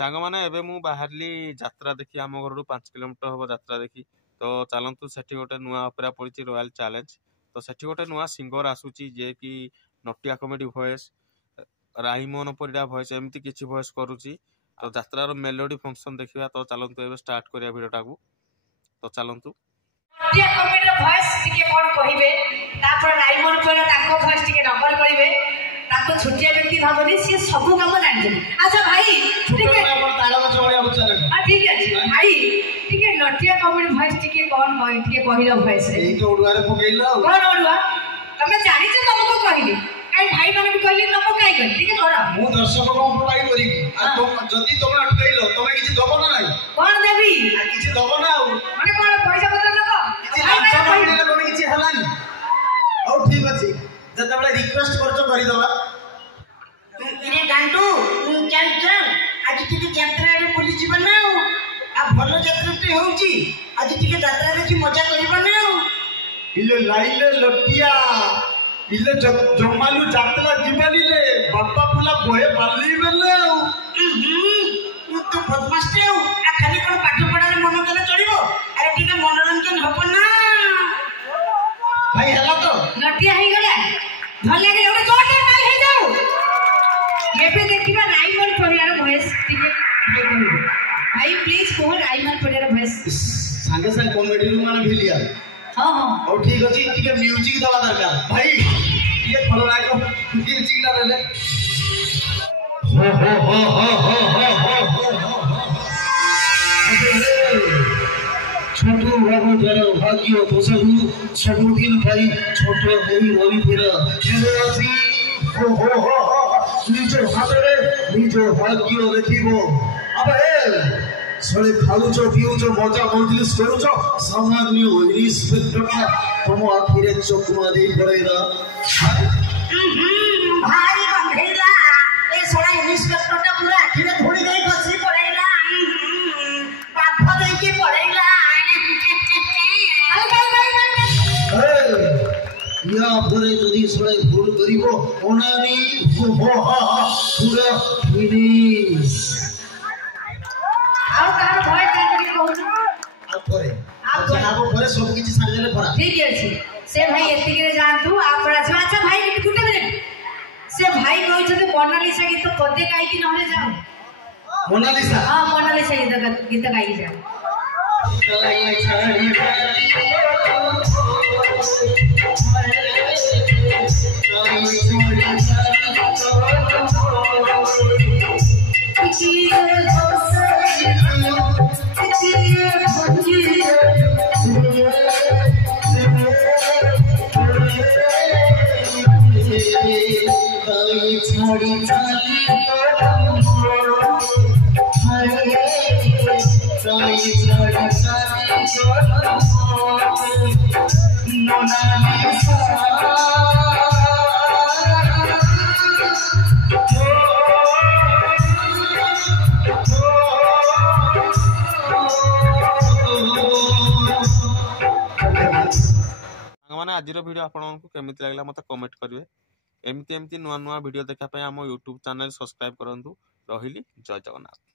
सांग मैंने एबे मु बाहरली यात्रा देखी आम घर 5 किलोमीटर हम यात्रा देखी तो चलतु से गोटे नुआ ऑपेरा पड़ी रॉयल चैलेंज तो सेठी गोटे नुआ सिंगर आसूची जे कि नटिया कॉमेडी वॉइस राहीमोहन परिडा वॉइस एमती किछि वॉइस करूची तो यात्रार मेलोडी फंक्शन देखिबा तो चलतु एबे स्टार्ट करिया वीडियोटा को तो चलतु नटिया कॉमेडी वॉइस टिके कोन कहिबे तापर राहीमोहन परिडा ताको वॉइस टिके नंबर करिवे ताको छुटिया व्यक्ति भाबनी से सब काम जानि अच्छा भाई टिके अपन ताला चोळिया उच्चारण हां ठीक है भाई टिके नटिया कॉमेडी वॉइस टिके कोन कहि टिके कहिलो वॉइस ए तो ओडुआ रे पकेइला कोन ओडुआ तमे जानि छ तुमको कहिली काई भाई माने भी कहली तुमको काई कर टिके करा मु दर्शक को उपलाई करी आ तुम जदी तुम अटकैलो तुमे किछि दबो ना नाही कोन देबी आ किछि दबो ना माने कोन पैसा पत्र नको किछि लांचा मांगले तुमे किछि हलानी औ ठीक अछि जतबले रिक्वेस्ट करछो करि दबा इने गांटू चल चल आज टिके यात्रा रे पुलिस जीवन ना आ भलो यात्रा ते होउची आज टिके यात्रा रे की मजा करबा ना इले लाइले लटिया इले जमालू यात्रा जीवनी ले बापा पुला बोहे बाली बेले तो बदमाश रे आ खाली कोन पाठ पढा रे मन केले चलिबो अरे टिके मनोरंजन हबो ना भाई हला तो लटिया ही गला भल लागे ओटे जोर से माल हे जाऊ एबे देखिबा राईमन परियार वॉइस टिके भाई प्लीज को राईमन परियार वॉइस संगे संग कॉमेडी रू माने भिलिया हां हां और ठीक अछि टिके म्यूजिक दवा दरकार भाई ये भलो लागो म्यूजिक ना देले हो छोटू बाबू जरा भाग्य तो सब दिन भाई छोटो हेई रवि फिर हेलो आसी हो निज हातरे निज भाग्य देखिबो अबे सळे खाउछ पिउछ मजा मजलिस करूछ सामान्य रिस्पेक्ट तुम आखिरे चकमा दे पड़ेगा भारी बंधेला ए सड़ा रिस्पेक्ट पूरा आखिरे थोड़ी गई खसी पड़ेगा बाप दे के पड़ेगा या परे जदी सळे भूल करिवो ओनानी पूरा फिनिश आओ तार भय काटली कहू आ परे आप जनाबो परे सब किछि सारि देले परा ठीक अछि से भाई एति के जानतु आप अच्छा भाई गुटे मिनिट से भाई कहै छथि मोनालिसा गीत पदे गाई कि नहले जाओ मोनालिसा हां मोनालिसा गीत गाई जाओ मैंने आज वीडियो आपको केमी लगे मत कमेंट करेंगे एमती नुआ नुआ वीडियो देखा आम यूट्यूब चैनल सब्सक्राइब करूँ रही जय जगन्नाथ।